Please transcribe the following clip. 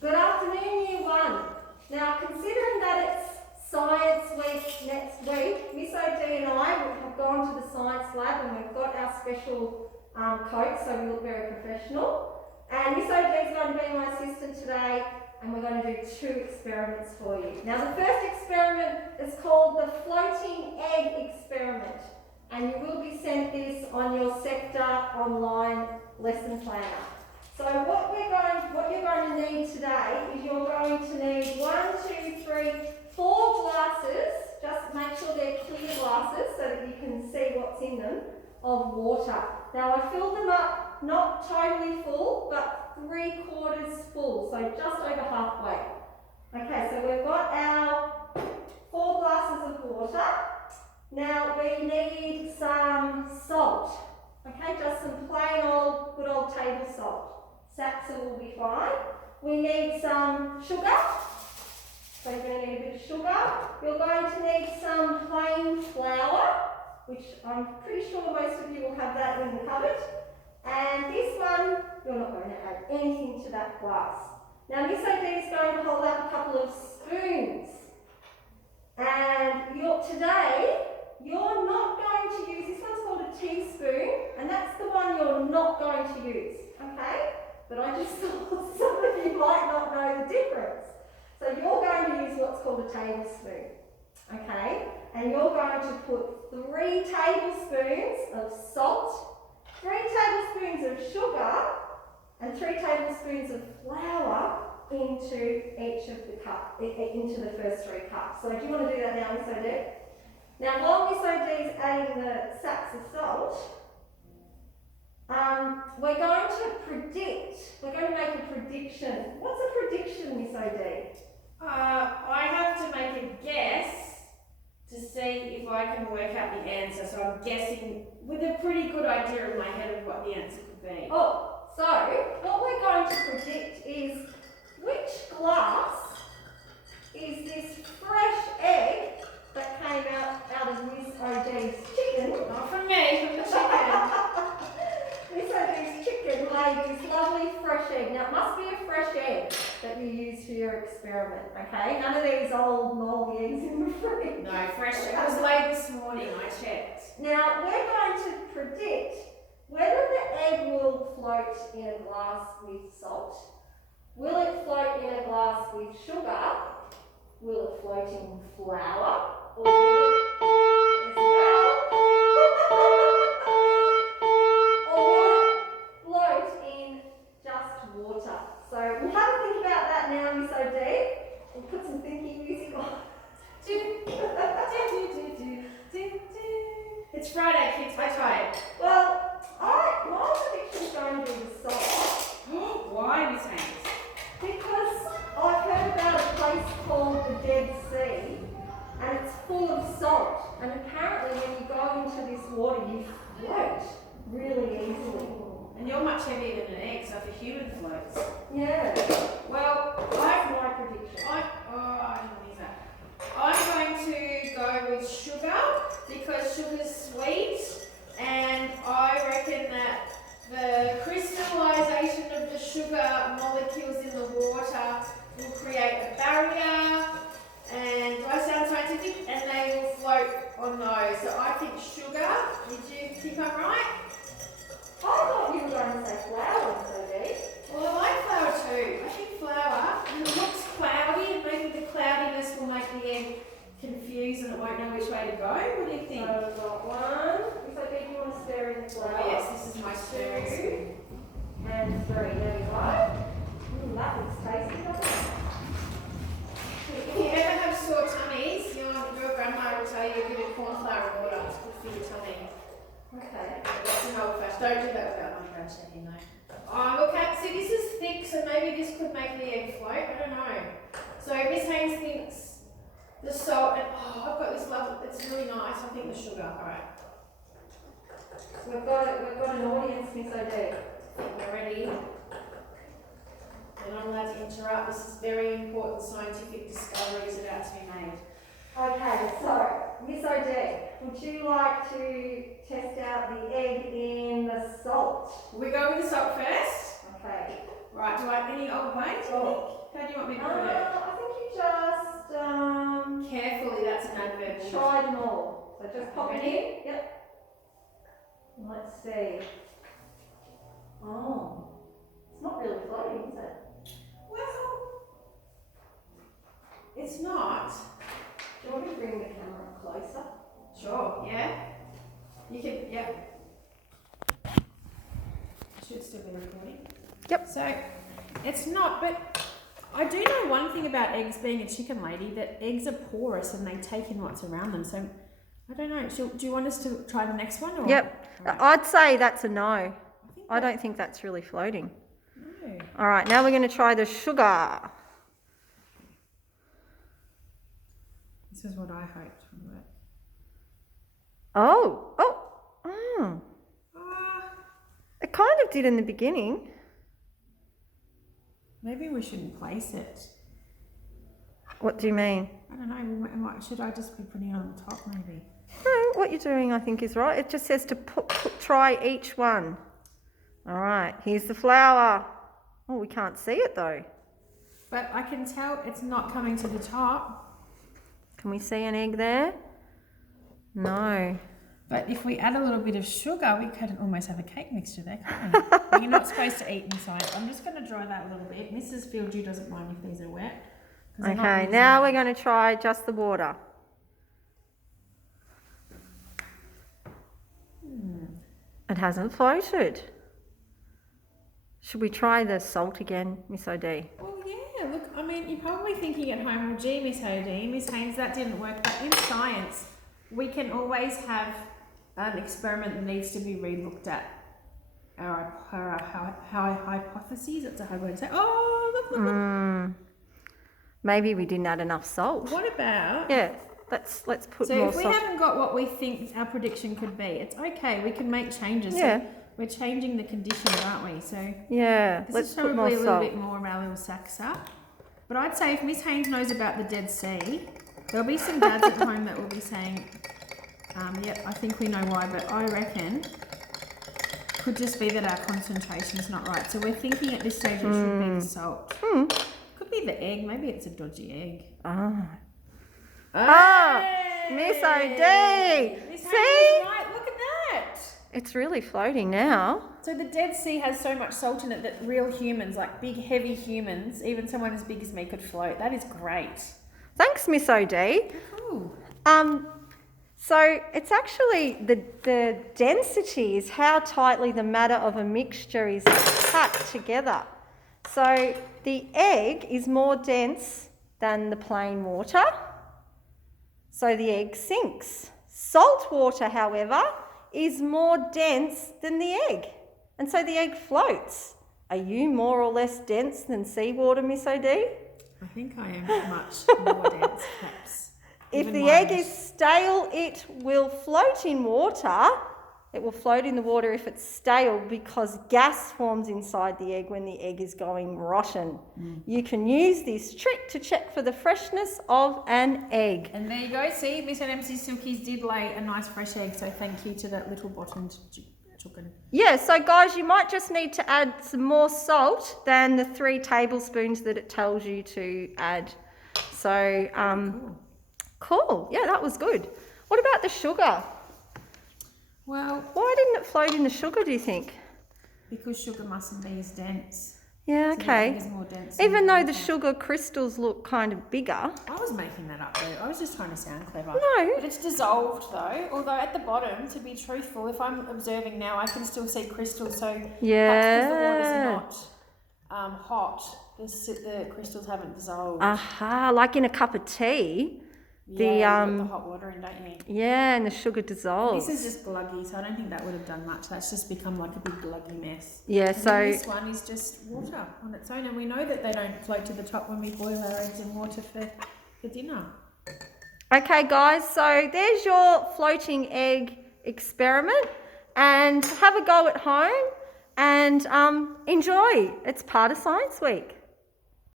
Good afternoon, Year 1. Now, considering that it's Science Week next week, Miss OD and I have gone to the Science Lab and we've got our special coats, so we look very professional. And Miss OD is going to be my assistant today, and we're going to do 2 experiments for you. Now, the first experiment is called the floating egg experiment, and you will be sent this on your sector online lesson planner. So what you're going to need today is you're going to need 1, 2, 3, 4 glasses. Just make sure they're clear glasses so that you can see what's in them, of water. Now I filled them up not totally full, but 3/4 full, so just over halfway. Okay, so we've got our 4 glasses of water. Now we need some salt. Okay, just some plain old, good old table salt. Saxa will be fine. We need some sugar. So you're going to need a bit of sugar. You're going to need some plain flour, which I'm pretty sure most of you will have that in the cupboard. And this one, you're not going to add anything to that glass. Now Miss OD is going to hold up a couple of spoons. And today, you're not going to use, this one's called a teaspoon, and that's the one you're not going to use, okay? But I just thought some of you might not know the difference. So you're going to use what's called a tablespoon, okay? And you're going to put 3 tablespoons of salt, 3 tablespoons of sugar, and 3 tablespoons of flour into each of the cup, into the first 3 cups. So do you want to do that now, Miss OD? Now while Miss OD is adding the sacks of salt, we're going to make a prediction. What's a prediction, Miss OD? I have to make a guess to see if I can work out the answer. So I'm guessing with a pretty good idea in my head of what the answer could be. Oh, so what we're going to predict is which glass is this fresh egg that came out of Miss OD's chicken. Not from me, from the chicken. Miss OD's chicken laid this lovely fresh egg. Now it must be a fresh egg that you use for your experiment, okay? None of these old mouldy eggs in the fridge. No, fresh. It was laid this morning, I checked. Now we're going to predict whether the egg will float in a glass with salt. Will it float in a glass with sugar? Will it float in flour? Or will it float in just water? So we'll have a think about that now, Miss OD. We'll put some thinking music on. It's Friday, kids. I tried. Well, my prediction's going to be the salt. Why, Miss Haynes? Because I've heard about a place called the Dead Sea, and it's full of salt. And apparently when you go into this water, you float really easily. And you're much heavier than an egg, so if a human floats. Yeah. Well, That's my prediction. I don't want to use that. I'm going to go with sugar because sugar's sweet, and I reckon that the crystallization of the sugar molecules in the water will create a barrier, and do I sound scientific? And they will float on those. So I think sugar. Did you think I'm right? I thought you were going to say flour, OD. Well, I like flour too. I think flour, and it looks cloudy, and maybe the cloudiness will make the egg confused and it won't know which way to go. What do you think? So we've got 1. Miss OD, do you want to stir in the flour? Oh, yes, this is my stirring spoon. And 3. There we go. That looks tasty, doesn't it? If you ever have sore tummies, your grandma will tell you a bit of corn flour and water. It's good for your tummy. Okay. That's an old fashioned. Don't do that without my grand checking though. Oh, look at, see this is thick, so maybe this could make the egg float. I don't know. So Miss Haynes thinks the salt and I've got this lovely, it's really nice. I think the sugar. Alright. We've got an audience, Miss OD. We're ready. We're not allowed to interrupt. This is very important scientific discovery is about to be made. Okay, so Miss OD, would you like to test out the egg in the salt? We go with the salt first. Okay. Right, do I any old way, do you think? How do you want me to put it? I think you just Carefully, that's an adverb. try them all. So just pop it Ready? in. Yep. And let's see. Oh, it's not really floating, is it? Well, it's not. Do you want me to bring the camera up closer? Sure, yeah. You can, yeah. Should still be recording. Yep. So, it's not, but I do know one thing about eggs being a chicken lady, that eggs are porous and they take in what's around them. So, I don't know. Do you want us to try the next one? Or? Yep. Right. I'd say that's a no. I don't think that's really floating. No. All right, now we're going to try the sugar. This is what I hoped would work. Oh. Ah, It kind of did in the beginning. maybe we shouldn't place it. What do you mean? I don't know. Should I just be putting it on the top, maybe? No, what you're doing I think is right. It just says to try each one. All right, here's the flour. Oh, we can't see it though. But I can tell it's not coming to the top. Can we see an egg there? No. But if we add a little bit of sugar, we could almost have a cake mixture there, can't we? But you're not supposed to eat inside. I'm just going to dry that a little bit. Mrs. Fielddew doesn't mind if these are wet. Okay, now we're going to try just the water. It hasn't floated. Should we try the salt again, Miss O'D? Well, yeah, look, I mean, you're probably thinking at home, well, gee, Miss O'D, Miss Haynes, that didn't work. But in science, we can always have an experiment that needs to be re-looked at. Our hypotheses, that's a hard word to say. Oh, look. Maybe we didn't add enough salt. What about... Yeah, let's put So more if we salt. haven't got what we think our prediction could be, it's okay. We can make changes. Yeah. So we're changing the conditions, aren't we? So Yeah, this let's is put more probably a little salt. bit more of our little saxa. But I'd say if Miss Haynes knows about the Dead Sea, there'll be some dads at home that will be saying, yep, I think we know why, but I reckon could just be that our concentration's not right. So we're thinking at this stage it should be the salt. Could be the egg. Maybe it's a dodgy egg. Miss O'D! Miss Haynes See? is right. Look at that. It's really floating now. So the Dead Sea has so much salt in it that real humans, like big heavy humans, even someone as big as me, could float. That is great. Thanks, Miss O'D. Cool. So it's actually the density is how tightly the matter of a mixture is packed together. So the egg is more dense than the plain water, so the egg sinks. Salt water, however, is more dense than the egg, and so the egg floats. Are you more or less dense than seawater, Miss O'D? I think I am much more dense, perhaps. If Even the egg is stale, it will float in water. It will float in the water if it's stale because gas forms inside the egg when the egg is going rotten. You can use this trick to check for the freshness of an egg. And there you go. See, Miss NMC Silkies did lay a nice fresh egg, so thank you to that little bottomed chicken. Yeah, so guys, you might just need to add some more salt than the 3 tablespoons that it tells you to add. So, cool. Yeah, that was good. What about the sugar? Well, Why didn't it float in the sugar, do you think? because sugar mustn't be as dense. Yeah, So the okay. egg is more dense than Even though the water. sugar crystals look kind of bigger. I was making that up though. I was just trying to sound clever. No. But it's dissolved though. Although at the bottom, to be truthful, if I'm observing now, I can still see crystals. So perhaps because the Yeah. water's not hot, the crystals haven't dissolved. Aha, like in a cup of tea. Yeah, you put the hot water in, don't you? Yeah, and the sugar dissolves. This is just gluggy, so I don't think that would have done much. That's just become like a big gluggy mess. Yeah, And then so this one is just water on its own, and we know that they don't float to the top when we boil our eggs in water for dinner. okay, guys. So there's your floating egg experiment, and have a go at home and enjoy. It's part of Science Week.